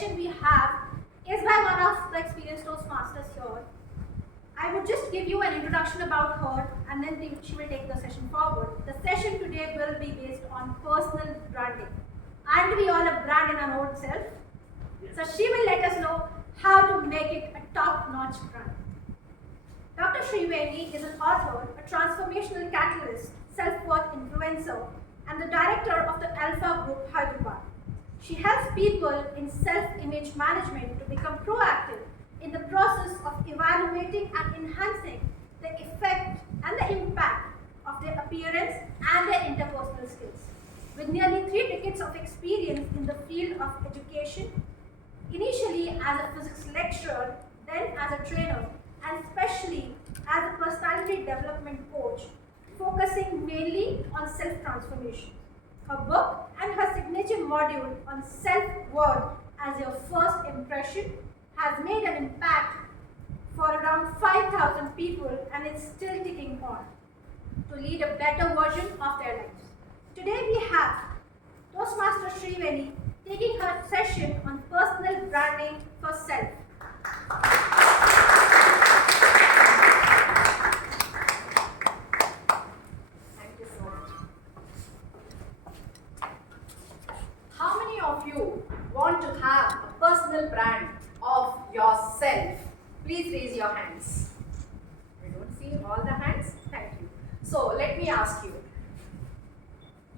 session we have is by one of the experienced Toastmasters here. I would just give you an introduction about her and then she will take the session forward. The session today will be based on personal branding. Aren't we all a brand in our own self? So she will let us know how to make it a top-notch brand. Dr. Sreeveni is an author, a transformational catalyst, self-worth influencer, and the director of the Alpha Group Hyderabad. She helps people in self-image management to become proactive in the process of evaluating and enhancing the effect and the impact of their appearance and their interpersonal skills. With nearly 3 decades of experience in the field of education, initially as a physics lecturer, then as a trainer, and especially as a personality development coach, focusing mainly on self-transformation. Her book and her signature module on self-worth as your first impression has made an impact for around 5,000 people and is still ticking on to lead a better version of their lives. Today we have Toastmaster Sreeveni taking her session on personal branding for self. Thank you so much. How many of you want to have a personal brand of yourself? Please raise your hands. I don't see all the hands. Thank you. So let me ask you.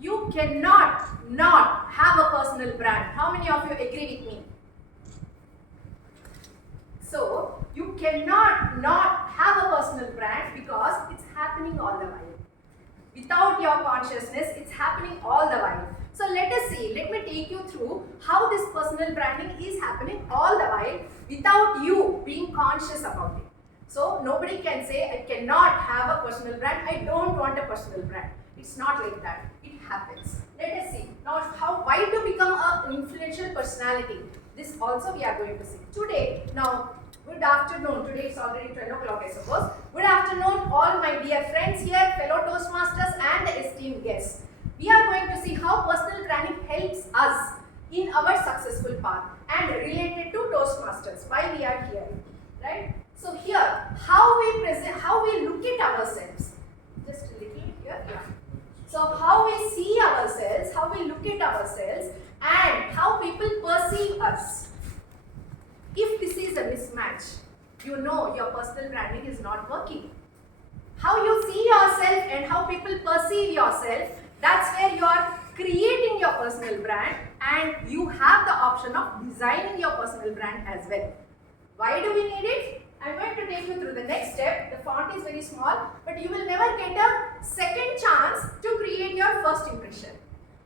You cannot not have a personal brand. How many of you agree with me? So you cannot not have a personal brand because it's happening all the while. Without your consciousness, it's happening all the while. So let us see, let me take you through how this personal branding is happening all the while without you being conscious about it. So nobody can say, I cannot have a personal brand, I don't want a personal brand. It's not like that. It happens. Let us see. Now, why to become an influential personality? This also we are going to see. Today, now, good afternoon. Today it's already 12 o'clock, I suppose. Good afternoon, all my dear friends here, fellow Toastmasters and the esteemed guests. We are going to see how personal branding helps us in our successful path and related to Toastmasters, why we are here, right? So here, how we present, how we look at ourselves. Just a little here, yeah. So how we see ourselves, how we look at ourselves, and how people perceive us. If this is a mismatch, you know your personal branding is not working. How you see yourself and how people perceive yourself, that's where you are creating your personal brand, and you have the option of designing your personal brand as well. Why do we need it? I'm going to take you through the next step. The font is very small, but you will never get a second chance to create your first impression.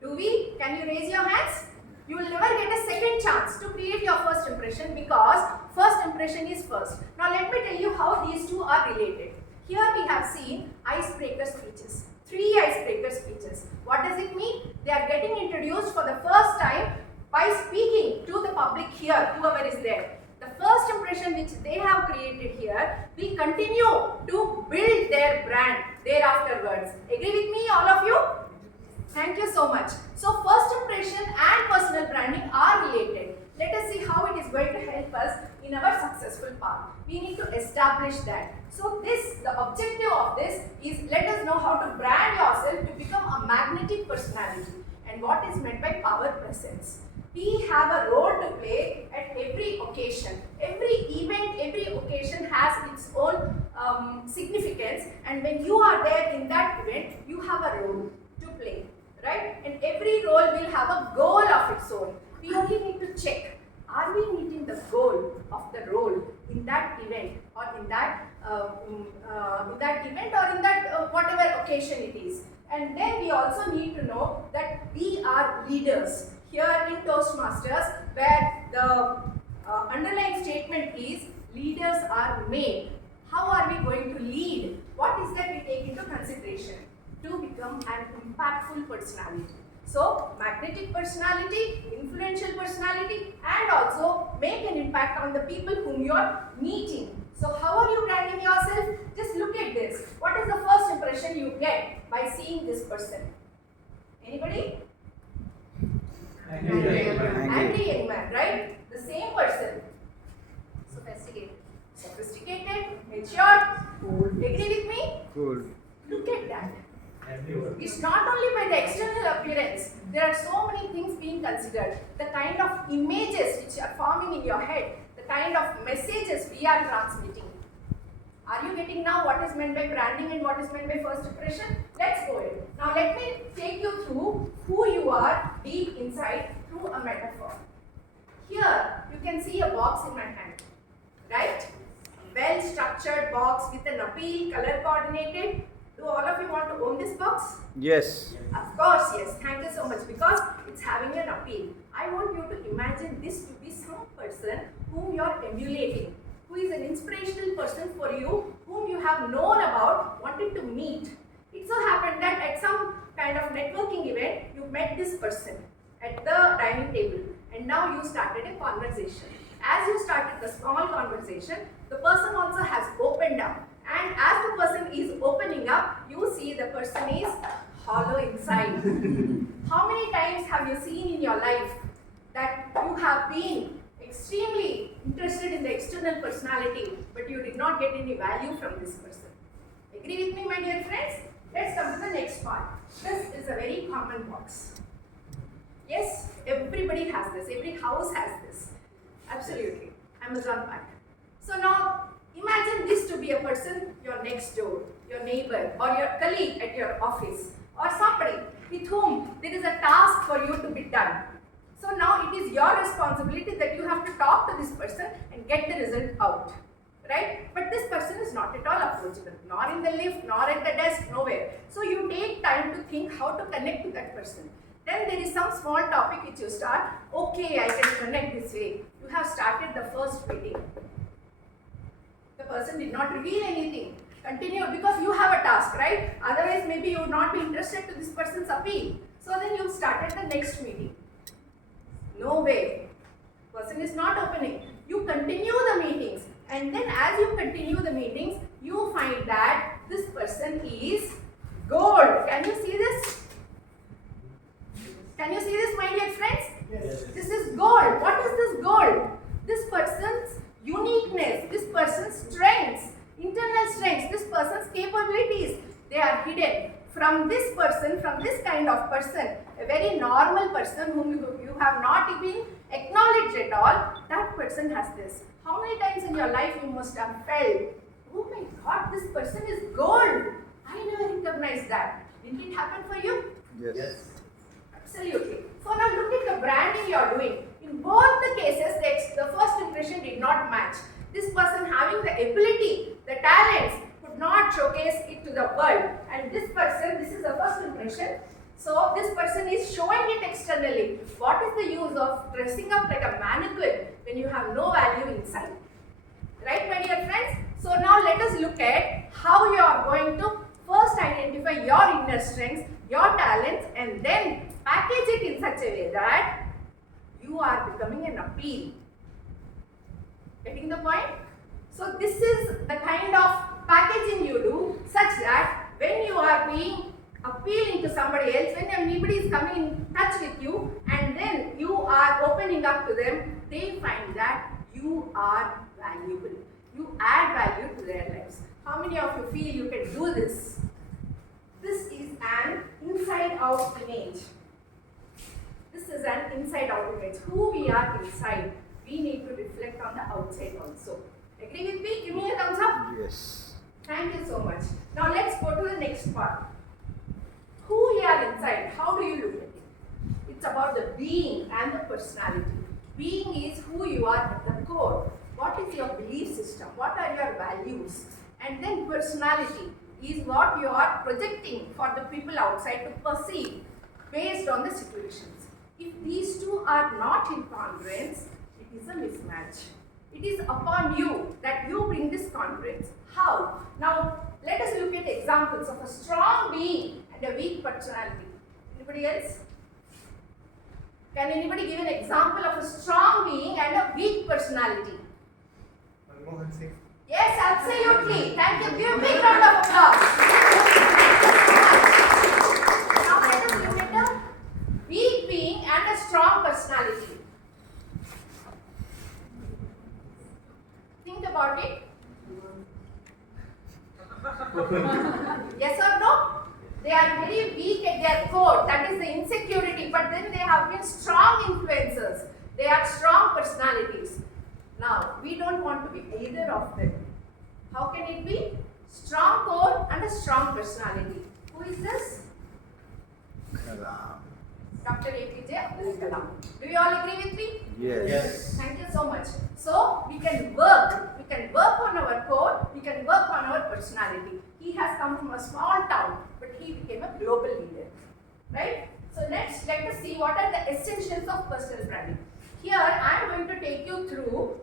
Do we? Can you raise your hands? You will never get a second chance to create your first impression because first impression is first. Now let me tell you how these two are related. Here we have seen icebreaker speeches. 3 icebreaker speeches. What does it mean? They are getting introduced for the first time by speaking to the public here, whoever is there. The first impression which they have created here will continue to build their brand thereafterwards. Agree with me, all of you? Thank you so much. So first impression and personal branding are related. Let us see how it is going to help us in our successful path. We need to establish that. So the objective of this is let us know how to brand yourself to become a magnetic personality. And what is meant by power presence? We have a role to play at every occasion. Every event, every occasion has its own significance, and when you are there in that event, you have a role to play, right? And every role will have a goal of its own. We only need to check, are we meeting the goal of the role in that event or in that event or in that whatever occasion it is. And then we also need to know that we are leaders. Here in Toastmasters, where the underlying statement is leaders are made. How are we going to lead? What is that we take into consideration to become an impactful personality? So, magnetic personality, influential personality, and also make an impact on the people whom you are meeting. So, how are you branding yourself? Just look at this. What is the first impression you get by seeing this person? Anybody? Angry young man, right? The same It's not only by the external appearance. There are so many things being considered. The kind of images which are forming in your head, the kind of messages we are transmitting. Are you getting now what is meant by branding and what is meant by first impression? Let's go ahead. Now let me take you through who you are deep inside through a metaphor. Here you can see a box in my hand, right? Well structured box with an appeal, color coordinated. Do all of you want to own this box? Yes. Of course, yes. Thank you so much because it's having an appeal. I want you to imagine this to be some person whom you are emulating, who is an inspirational person for you, whom you have known about, wanted to meet. It so happened that at some kind of networking event, you met this person at the dining table and now you started a conversation. As you started the small conversation, the person also has opened up. And as the person is opening up, you see the person is hollow inside. How many times have you seen in your life that you have been extremely interested in the external personality, but you did not get any value from this person? Agree with me, my dear friends? Let's come to the next part. This is a very common box. Yes, everybody has this. Every house has this. Absolutely. Amazon pack. So now, imagine this to be a person, your next door, your neighbor, or your colleague at your office, or somebody with whom there is a task for you to be done. So now it is your responsibility that you have to talk to this person and get the result out. Right? But this person is not at all approachable, nor in the lift, nor at the desk, nowhere. So you take time to think how to connect to that person. Then there is some small topic which you start, okay, I can connect this way. You have started the first meeting. The person did not reveal anything. Continue because you have a task, right? Otherwise, maybe you would not be interested to this person's appeal. So then you started the next meeting. No way. Person is not opening. You continue the meetings. And then as you continue the meetings, you find that this person is gold. Can you see this? Can you see this, my dear friends? Yes. This is gold. What is this gold? This person's uniqueness, this person's strengths, internal strengths, this person's capabilities, they are hidden. From this person, from this kind of person, a very normal person whom you have not even acknowledged at all, that person has this. How many times in your life you must have felt, oh my God, this person is gold. I never recognized that. Didn't it happen for you? Yes. Absolutely. So now look at the branding you are doing. In both the cases, the first impression did not match. This person having the ability, the talents, could not showcase it to the world. And this person, this is the first impression. So this person is showing it externally. What is the use of dressing up like a mannequin when you have no value inside? Right, my dear friends? So now let us look at how you are going to first identify your inner strengths, your talents, and then package it in such a way that you are becoming an appeal. Getting the point? So this is the kind of packaging you do such that when you are being appealing to somebody else, when anybody is coming in touch with you and then you are opening up to them, they find that you are valuable. You add value to their lives. How many of you feel you can do this? This is an inside-out image. This is an inside-out image. Who we are inside, we need to reflect on the outside also. Agree with me? Give me a thumbs up. Yes. Thank you so much. Now let's go to the next part. Who we are inside, how do you look at it? It's about the being and the personality. Being is who you are at the core. What is your belief system? What are your values? And then personality is what you are projecting for the people outside to perceive based on the situations. If these two are not in congruence, it is a mismatch. It is upon you that you bring this congruence. How? Now, let us look at examples of a strong being and a weak personality. Anybody else? Can anybody give an example of a strong being and a weak personality? Yes, absolutely. Thank you. Give a big round of applause. Now let us look at a weak being and a strong personality. Think about it. Yes or no? They are very weak at their core, that is the insecurity, but then they have been strong influencers. They are strong personalities. Now, we don't want to be either of them. How can it be? Strong core and a strong personality. Who is this? Dr. APJ Abdul Kalam. Do you all agree with me? Yes. Thank you so much. So we can work on our core, we can work on our personality. He has come from a small town, but he became a global leader. Right? So next, let us see what are the essentials of personal branding. Here I am going to take you through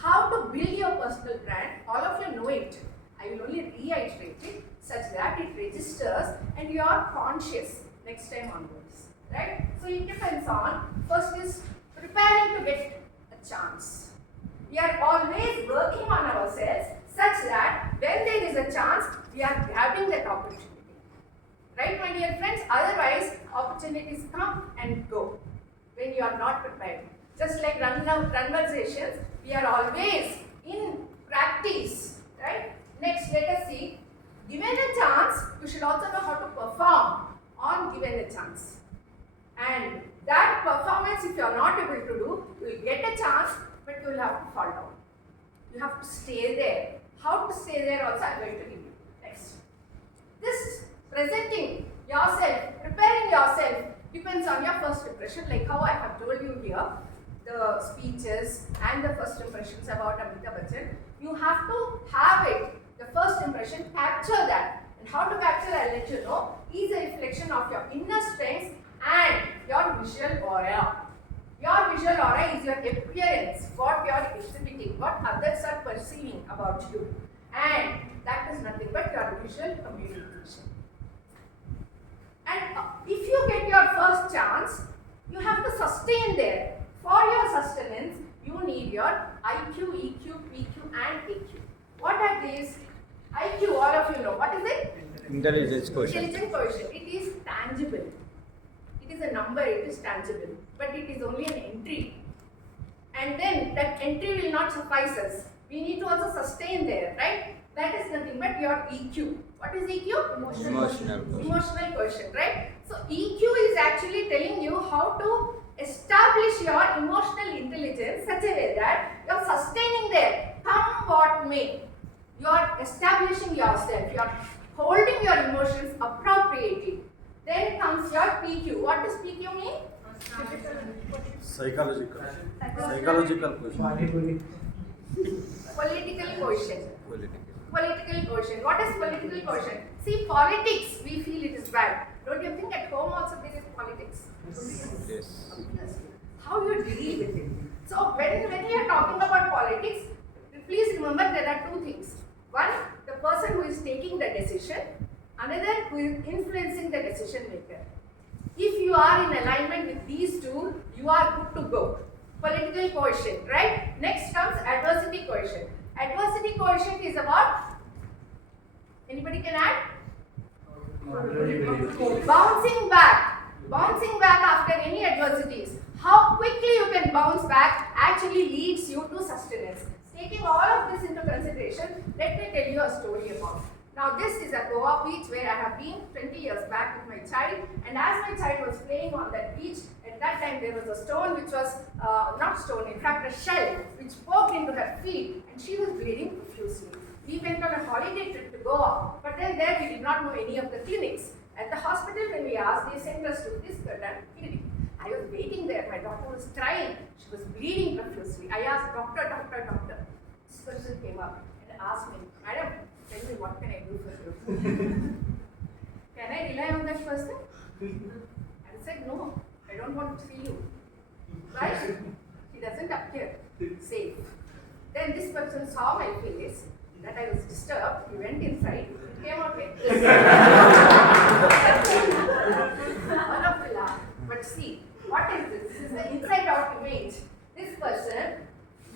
how to build your personal brand. All of you know it. I will only reiterate it such that it registers and you are conscious next time onwards. Right? So it depends on, first is preparing to get a chance. We are always working on ourselves such that when there is a chance, we are grabbing that opportunity. Right, my dear friends? Otherwise, opportunities come and go when you are not prepared. Just like conversations, we are always in practice. Right? Next, let us see. Given a chance, you should also know how to perform on given a chance. And that performance, if you are not able to do, you will get a chance, but you will have to fall down. You have to stay there. How to stay there also I am going to give you. Next. This presenting yourself, preparing yourself depends on your first impression, like how I have told you here, the speeches and the first impressions about Amitabh Bachchan. You have to have it, the first impression, capture that. And how to capture, I will let you know, is a reflection of your inner strengths and your visual aura. Your visual aura is your appearance, what you are exhibiting, what others are perceiving about you. And that is nothing but your visual communication. And if you get your first chance, you have to sustain there. For your sustenance, you need your IQ, EQ, PQ and AQ. What are these? IQ, all of you know. What is it? Intelligence quotient. Intelligence quotient. It is tangible. It is a number, it is tangible. But it is only an entry. And then that entry will not suffice us. We need to also sustain there, right? That is nothing but your EQ. What is EQ? Emotional quotient, right? So EQ is actually telling you how to establish your emotional intelligence such a way that you are sustaining there, come what may. You are establishing yourself, you are holding your emotions appropriately. Then comes your PQ. What does PQ mean? Psychological question. Political quotient. Political quotient. What is political quotient? See, politics, we feel it is bad. Don't you think at home also there is politics? Yes. How you deal with it. So when we are talking about politics, please remember there are two things. One, the person who is taking the decision. Another who is influencing the decision maker. If you are in alignment with these two, you are good to go. Political quotient, right? Next comes adversity quotient. Adversity quotient is about, anybody can add? Bouncing back after any adversities. How quickly you can bounce back actually leads you to sustenance. Taking all of this into consideration, let me tell you a story about. Now this is a Goa beach where I have been 20 years back with my child, and as my child was playing on that beach, at that time there was a stone which was, not stone, in fact a shell which poked into her feet and she was bleeding profusely. We went on a holiday trip to Goa, but then there we did not know any of the clinics. At the hospital when we asked, they sent us to this clinic. I was waiting there, my daughter was crying, she was bleeding profusely. I asked, doctor. This person came up and asked me, madam, tell me what can I do for you? Can I rely on that person? I said, no, I don't want to see you. Right? He doesn't appear safe. Then this person saw my face, that I was disturbed, he went inside, he came out like this. All of you laugh. But see, what is this? This is the inside out image. This person,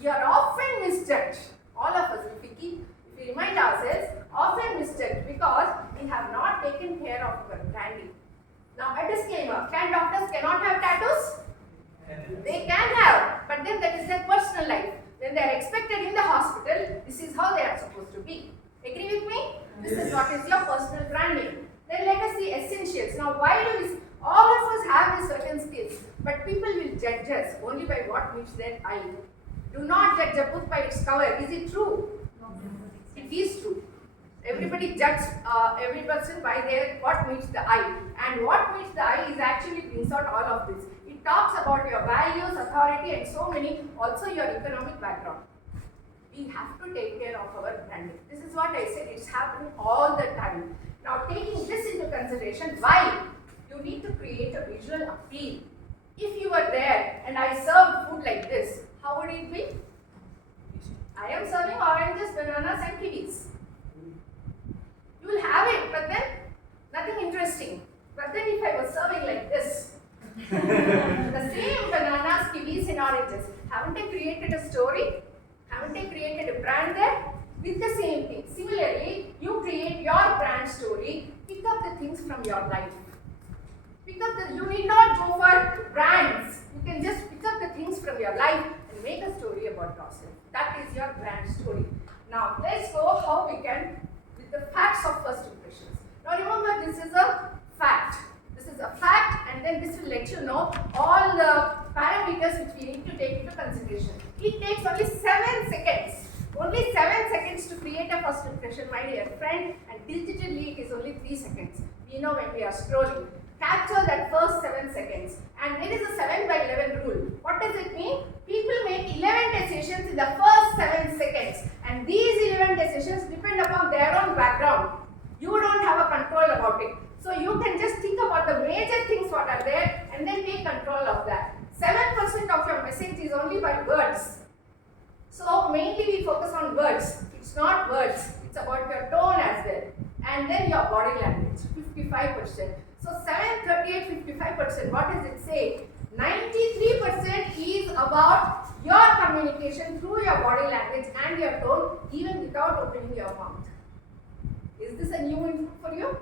you are often misjudged. All of us, if we remind ourselves, often misjudged because we have not taken care of our branding. Now a disclaimer, doctors cannot have tattoos? They can have, but then that is their personal life. When they are expected in the hospital, this is how they are supposed to be. Agree with me? This is what is your personal branding. Then let us see but people will judge us only by what meets their eye. Do not judge a book by its cover. Is it true? It is true. Everybody judges every person by their what meets the eye, and what meets the eye is actually brings out all of this. It talks about your values, authority, and so many. Also your economic background. We have to take care of our branding. This is what I said. It's happening all the time. Now taking this into consideration, why you need to create a visual appeal. If you were there and I served food like this, how would it be? I am serving oranges, bananas, and kiwis. You will have it, but then nothing interesting. But then if I was serving like this, the same bananas, kiwis, and oranges, haven't I created a story? Haven't I created a brand there? With the same thing. Similarly, you create your brand story, pick up the things from your life. You need not go for brands. You can just pick up the things from your life and make a story about yourself. That is your brand story. Now, let's go how we can, with the facts of first impressions. Now, remember, this is a fact. This is a fact, and then this will let you know all the parameters which we need to take into consideration. It takes only 7 seconds. Only 7 seconds to create a first impression, my dear friend, and digitally it is only 3 seconds. We know when we are scrolling. Capture that first 7 seconds. And there is a 7 by 11 rule. What does it mean? People make 11 decisions in the first 7 seconds. And these 11 decisions depend upon their own background. You don't have a control about it. So you can just think about the major things what are there and then take control of that. 7% of your message is only by words. So mainly we focus on words. It's not words. It's about your tone as well. And then your body language, 55%. So 7, 38, 55%, what does it say? 93% is about your communication through your body language and your tone, even without opening your mouth. Is this a new info for you?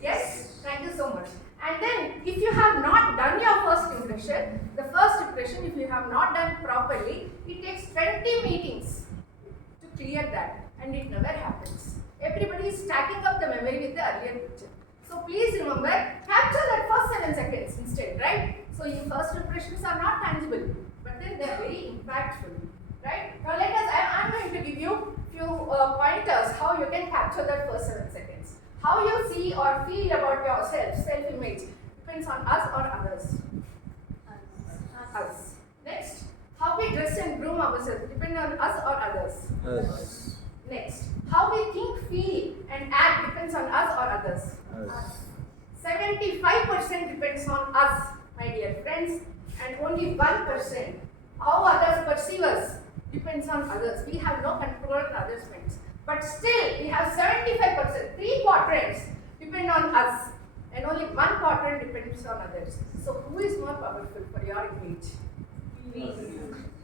Yes? Thank you so much. And then, if you have not done your first impression, the first impression, if you have not done properly, it takes 20 meetings to clear that, and it never happens. Everybody is stacking up the memory with the earlier picture. So please remember, capture that first 7 seconds instead, right? So your first impressions are not tangible, but then they are very impactful, right? Now I'm going to give you few pointers how you can capture that first 7 seconds. How you see or feel about yourself, self-image, depends on us or others. Us. Next, how we dress and groom ourselves, depends on us or others. Us. Next, how we think, feel, and act depends on us or others. Us. 75% depends on us, my dear friends, and only 1% how others perceive us depends on others. We have no control on others' minds. But still, we have 75%, 3 quadrants depend on us, and only 1 quadrant depends on others. So, who is more powerful for your image?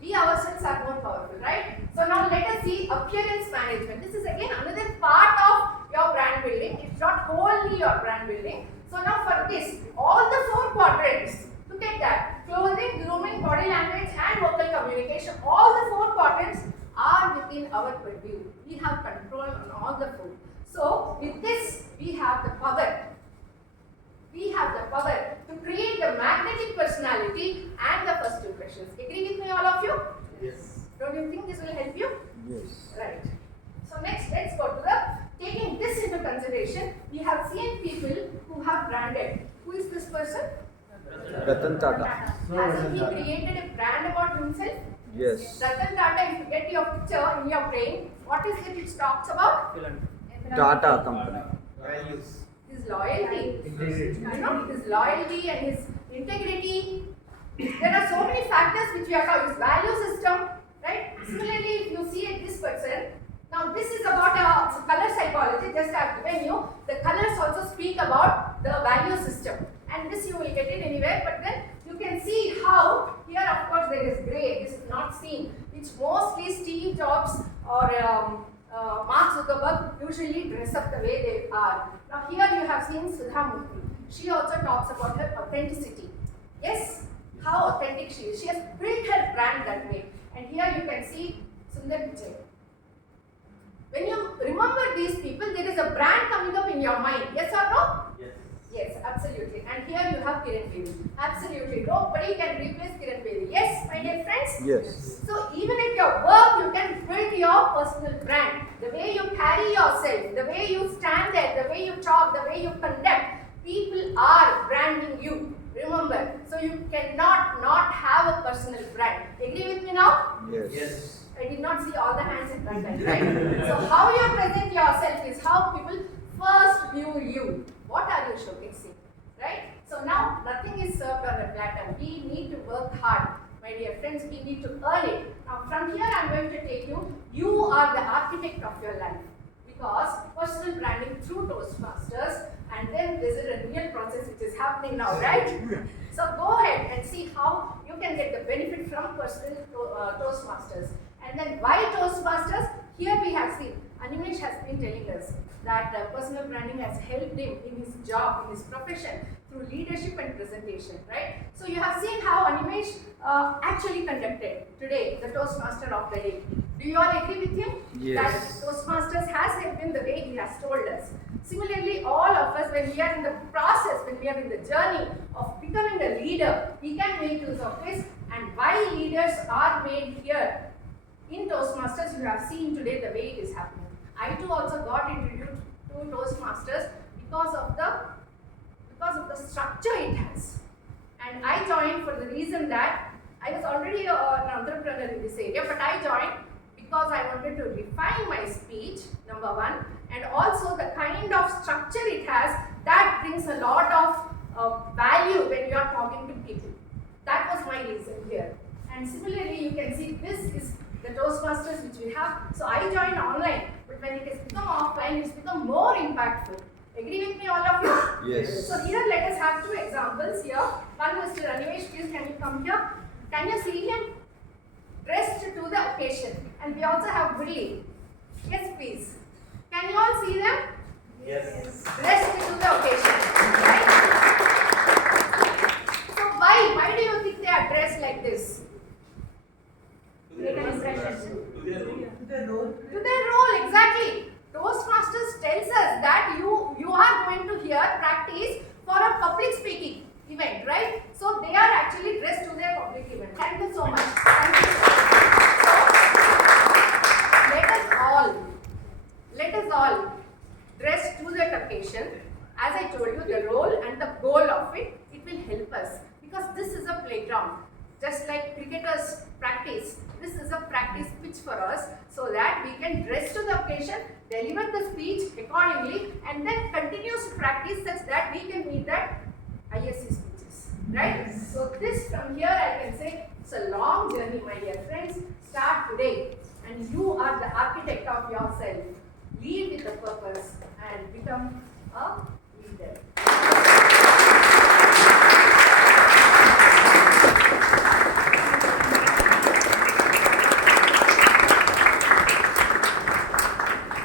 We ourselves are more powerful, right? So, now let us see appearance management. This is again another part of your brand building. It's not wholly your brand building. So, now for this, all the 4 quadrants, look at that: clothing, grooming, body language, and vocal communication. All the 4 quadrants are within our purview. We have control on all the 4. So, with this, we have the power. We have the power to create the magnetic personality and the first impressions. Agree with me, all of you? Yes. Don't you think this will help you? Yes. Right. So next, let's go to the, taking this into consideration, we have seen people who have branded. Who is this person? Ratan Tata. Has he created a brand about himself? Yes. Ratan Tata, if you get your picture in your brain, what is it it talks about? Tata company. Values. His loyalty. Integrity. You know, his loyalty and his integrity. There are so many factors which we are talking. His value system, right? Similarly, if you see this person, now this is about a color psychology. Just I have given you. The colors also speak about the value system, and this you will get it anywhere. But then you can see how here, of course, there is gray. This is not seen, which mostly Steve Jobs or Mark Zuckerberg usually dress up the way they are. Now here you have seen Sudha Murthy. She also talks about her authenticity. Yes, how authentic she is. She has built her brand that way. And here you can see Sundar Pichai. When you remember these people, there is a brand coming up in your mind. Yes or no? Yes. Yes, absolutely. And here you have Kiran Bedi. Absolutely. Nobody can replace Kiran Bedi. Yes, my dear friends? Yes. So even at your work, you can build your personal brand. The way you carry yourself, the way you stand there, the way you talk, the way you conduct, people are branding you. Remember, so you cannot not have a personal brand. Agree with me now? Yes. I did not see all the hands at that time, right? So how you present yourself is how people first view you. What are you showcasing, right? So now nothing is served on a platter. We need to work hard. My dear friends, we need to earn it. Now from here I am going to take you, you are the architect of your life. Because personal branding through Toastmasters, and then this is a real process which is happening now, right? So go ahead and see how you can get the benefit from personal Toastmasters. And then why Toastmasters? Here we have seen, Animesh has been telling us that personal branding has helped him in his job, in his profession, through leadership and presentation, right? So you have seen how Animesh actually conducted today the Toastmaster of the day. Do you all agree with him? Yes. That Toastmasters has helped him the way he has told us. Similarly, all of us, when we are in the process, when we are in the journey of becoming a leader, we can make use of this. And why leaders are made here in Toastmasters, you have seen today the way it is happening. I too also got introduced to Toastmasters because of the structure it has. And I joined for the reason that I was already an entrepreneur in this area, but I joined because I wanted to refine my speech, number one, and also the kind of structure it has that brings a lot of value when you are talking to people. That was my reason here. And similarly, you can see this is the Toastmasters which we have. So I joined online, but when it has become offline, it's become more impactful. Agree with me, all of you? Yes. So here let us have two examples here. One, Mr. Animesh, please can you come here? Can you see him? Dressed to the occasion. And we also have Willie. Yes, please. Can you all see them? Yes. Dressed to the occasion. Right? So why do you think they are dressed like this? To their role. To their role, exactly. Toastmasters tells us that you are going to here practice for a public speaking event, right? So they are actually dressed to their public event. Thank you so much. Thank you. So let us all dress to that occasion. As I told you, the role and the goal of it will help us because this is a playground. Just like cricketers practice, this is a practice pitch for us so that we can dress to the occasion, deliver the speech accordingly, and then continuous practice such that we can meet that ISC speeches. Right? So this from here I can say it's a long journey, my dear friends. Start today, and you are the architect of yourself. Lead with a purpose and become a leader.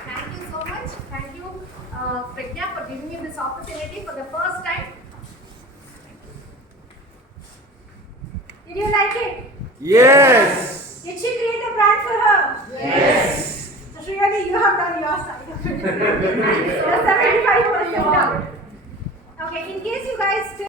Thank you so much. Thank you, Pragya, for giving me this opportunity for the first time. Did you like it? Yes. Did she create a brand for her? Yes. So Sreeveni, you have done your side of it. You're 75% done. Okay, in case you guys still